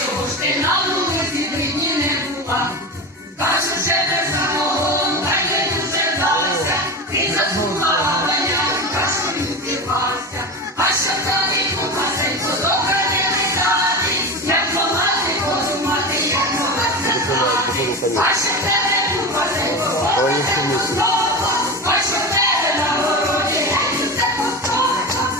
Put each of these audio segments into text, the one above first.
чого ж ти на вулиці 3 дні не була? Кажу, що без самого, та й не дуже вдалася, ти заслухала мене, кашу не співався. А що тобі купасенько, добре не летати, як могла ти подумати, як могла сказати. А що тебе купасенько, подумати слово, а що тебе на городі, геть усе повторно.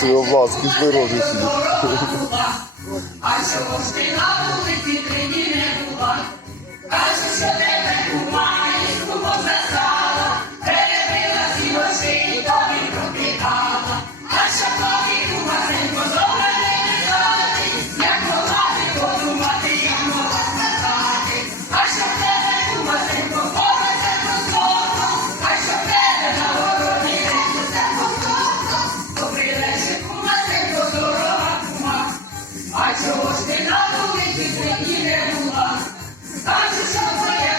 Це Влад, з кислородом сидить. А чого ж ти на вулиці 3 дні не була? Кажу, що тебе купає, скупо застала, перебила всі очі, тобі пропікала. А що тобі купасенько, добре не летати, як могла ти подумати, як могла сказати. А що тебе купасенько, повезенько словно, а що тебе на городі, геть усе повторно. Добрий вечір, кумасенько, дорога кума. А чого ж ти на вулиці 3 дні не була? Кажу, що твоя